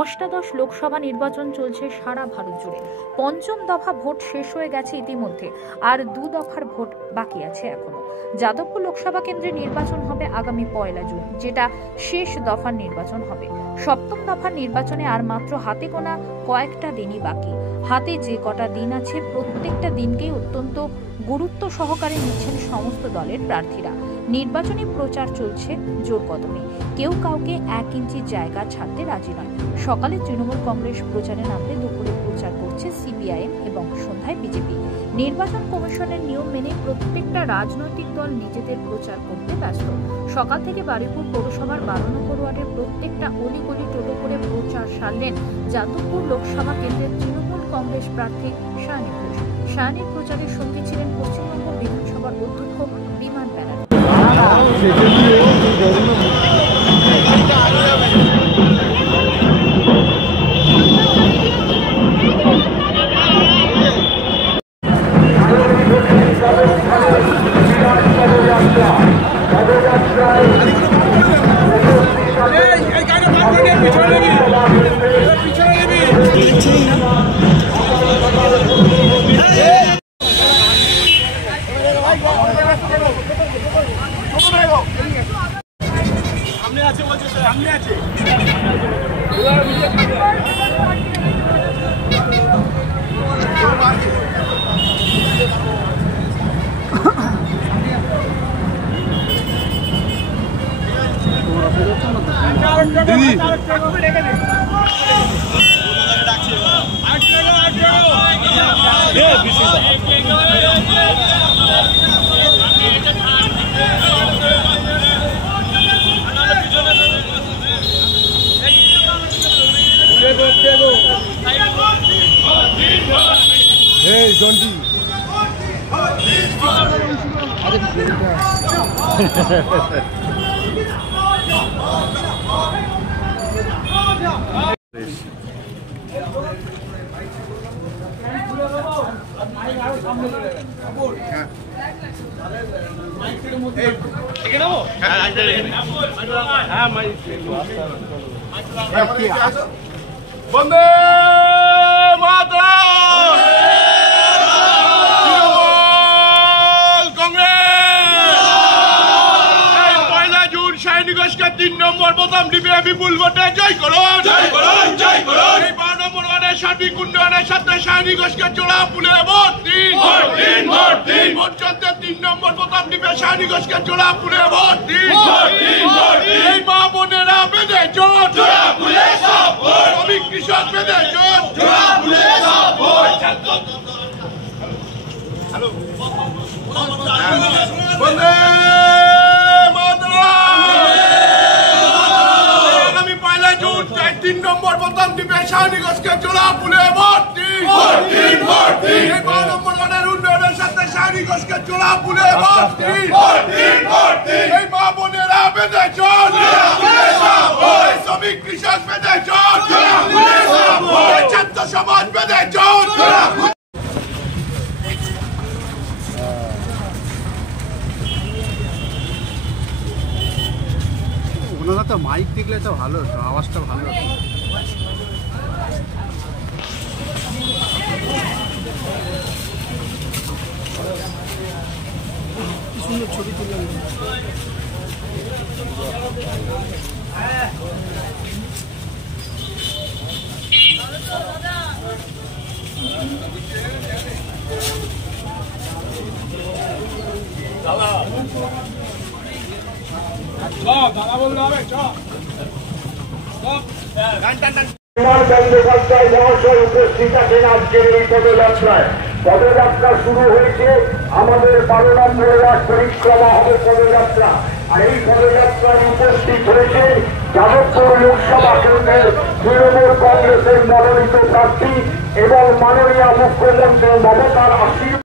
অষ্টাদশ লোকসভা নির্বাচন চলছে সারা ভারত জুড়ে। পঞ্চম দফা ভোট শেষ হয়ে গেছে ইতিমধ্যে, আর 2 দফার ভোট বাকি আছে এখনো। যাদবপুর লোকসভা কেন্দ্রে নির্বাচন হবে আগামী 1 জুন, যেটা শেষ দফার নির্বাচন হবে। সপ্তম দফার নির্বাচনে আর মাত্র হাতে গোনা কয়েকটা দিনই বাকি। হাতে যে কটা দিন আছে, প্রত্যেকটা দিনকেই অত্যন্ত গুরুত্ব সহকারে নিচ্ছেন সমস্ত দলের প্রার্থীরা। নির্বাচনী প্রচার চলছে জোর কদমে, কেউ কাউকে 1 ইঞ্চি জায়গা ছাড়তে রাজি নয়। সকালে তৃণমূল কংগ্রেস প্রচারে নামলে দুপুরে প্রচার করছে সিপিআইএম এবং সন্ধ্যায় বিজেপি। নির্বাচন কমিশনের নিয়ম মেনে প্রত্যেকটা রাজনৈতিক দল নিজেদের প্রচার করতে ব্যস্ত। সকাল থেকে বারুইপুর পৌরসভার 12 নম্বর ওয়ার্ডের প্রত্যেকটা অলিগলি টোটো করে প্রচার সারলেন যাদবপুর লোকসভা কেন্দ্রের তৃণমূল কংগ্রেস প্রার্থী শায়নী ঘোষ। শায়নীর প্রচারের সঙ্গে ছিলেন পশ্চিমবঙ্গ বিধানসভার অধ্যক্ষ বিমান ব্যানার্জি। Hey, Jonty. বন্দে মাতরম। তৃণমূল কংগ্রেস 1 জুন শায়নী ঘোষকে 3 নম্বর প্রথম ডিপে বিপুল ভোটে জয় করুন, জয় করুন, জয় করুন। এই 12 নম্বর ওয়ার্ডের সার্বিক উন্নয়নের সাথে শায়নী ঘোষকে জোড়া ফুলে ভোট দিন, ভোট দিন, ভোট দিন। ভোট চলতে 3 নম্বর প্রথম ডিপে শায়নী ঘোষকে জোড়া ফুলে ভোট দিন, ভোট দিন, ভোট দিন। এই মা বোনেরা বেঁধে জোট, জোড়া ফুলে সব ভোট। শ্রমিক কৃষক বেঁধে জোট, জোড়া ফুলে সব ভোট। হ্যালো, বন্দে আগামী 1 জুন 3 নম্বর প্রথম ডিপে শায়নী ঘোষকে জোড়া ফুলে ভোট দিন, ভোট দিন, ভোট দিন। এই 12 নম্বর ওয়ার্ডের উন্নয়নের সাথে শায়নী ঘোষকে জোড়া ফুলে ভোট দিন, ভোট দিন, ভোট দিন। এই মা বোনেরা বেঁধে জোট, জোড়া ফুলে সব ভোট। শ্রমিক কৃষক বেঁধে জোট, জোড়া ফুলে সব ভোট। ছাত্র সমাজ বেঁধে জোট, জোড়া ফুলে। ওনারা তো মাইক দেখলে তো ভালো হতো, আওয়াজটা ভালো হতো। সুন্দর ছবি তুলে দাদা বলতে হবে বন্দ্যোপাধ্যায় মহাশয় উপস্থিত আছেন আজকের এই পদযাত্রায়। পদযাত্রা শুরু হয়েছে, আমাদের 12 নম্বর ওয়ার্ড পরিক্রমা হবে পদযাত্রা। আর এই পদযাত্রায় উপস্থিত হয়েছে যাদবপুর লোকসভা কেন্দ্রের তৃণমূল কংগ্রেসের মনোনীত প্রার্থী এবং মাননীয় মুখ্যমন্ত্রী মমতার আশীর্বাদ